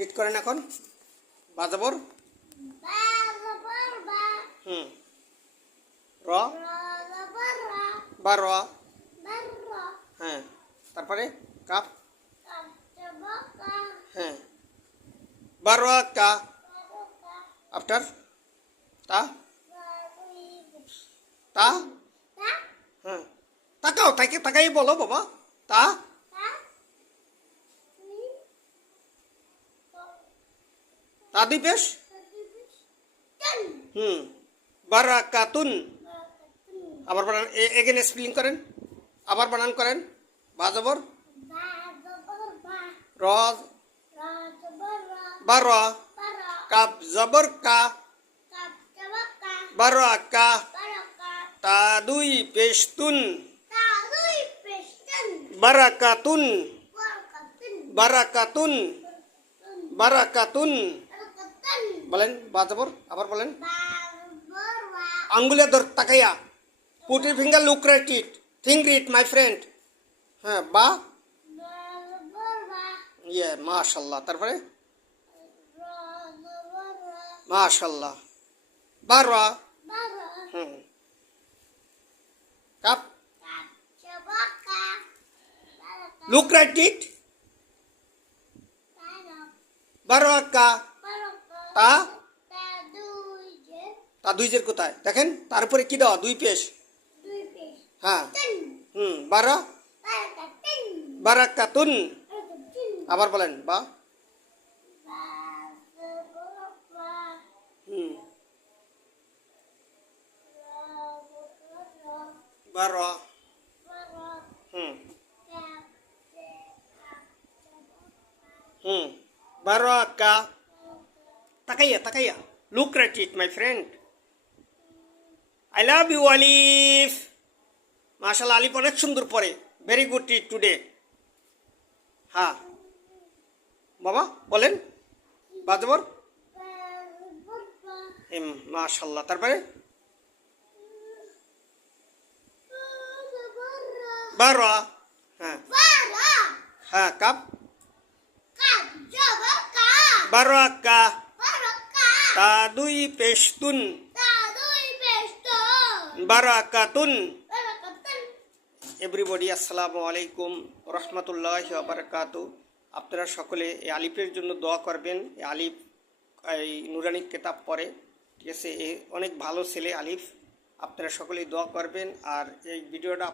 Read করেন এখন। বা জবর বা জবর বা, র র জবর রা, বা র। বার র, হ্যাঁ, তারপরে কাপ। কাফ জবর কা, হ্যাঁ, বা র কা। বার কা, আফটার তা বারুই তা। তা, হ্যাঁ, তাকাও, তাকাই বলো বাবা। তা তা, তুই তা দুই পেশ। তন, বারাকাতুন। বারাকাতুন, আবার বানান, এগেন স্পেলিং করেন, আবার বানান করেন। বা জবর বা জবর বা, র, র জবর রা, বা র। বার রা, কাপ জবর কা, কাফ জবর কা, বারাকা। বার কা, তা দুই পেশ তুন, তা দুই পেশ তন, বারাকাতুন। বারাকাতুন, বারাকাতুন, বারাকাতুন, বারাকাতুন। বারাকাতুন, বলেন বা জবর, আবার বলেন। বা জবর বা, আঙ্গুলে ধর তাকাইয়া, put your finger, look right it, think it my friend. হ্যাঁ, বা বা জবর বা, মাশাল্লাহ। তারপরে র জবর রা, মাশাল্লাহ। বারা। বার রা, কাপ, কাফ জবর কা, বারাকা, লুক রাইট ইট, বারা, বারাকা। বারাকা, তা তা দুই যে, তা দুই জের কোথায় দেখেন, তার উপরে কি দেওয়া, দুই পেশ। দুই পেশ হ্যাঁ, তন, বারা, বারাকাতুন, বারাকাতুন। বারাকাতুন, আবার বলেন বা। বা জবর বা, হুম, রা জবর রা, বারা। বারা, হুম কাফ জে, কাফ জবর কা, হুম বারাকা। বারাকা, তাকাইয়া, look right it my friend. I love you Alif. মাশাআল্লাহ, আলিফ অনেক সুন্দর পড়ে, ভেরি গুড টিট টুডে। হ্যাঁ বাবা বলেন, বা জবর বা জবর বা, মাশাআল্লাহ। তারপরে বা জবর রা, বারা। হ্যাঁ, বারা, হ্যাঁ কাপ, কাফ জবর কা, বারাকা। বারাকা, তা দুই পেশ তুন, তা দুই পেশ তন, বারাকাতুন। বারাকাতুন। এভরিবডি, আসসালামু আলাইকুম রহমতুল্লাহি ওয়া বারাকাতু। আপনারা সকলে এই আলিফের জন্য দোয়া করবেন। এই আলিফ এই নুরানি কিতাব পড়ে, ঠিক আছে, এ অনেক ভালো ছেলে আলিফ। আপনারা সকলেই দোয়া করবেন। আর এই ভিডিওটা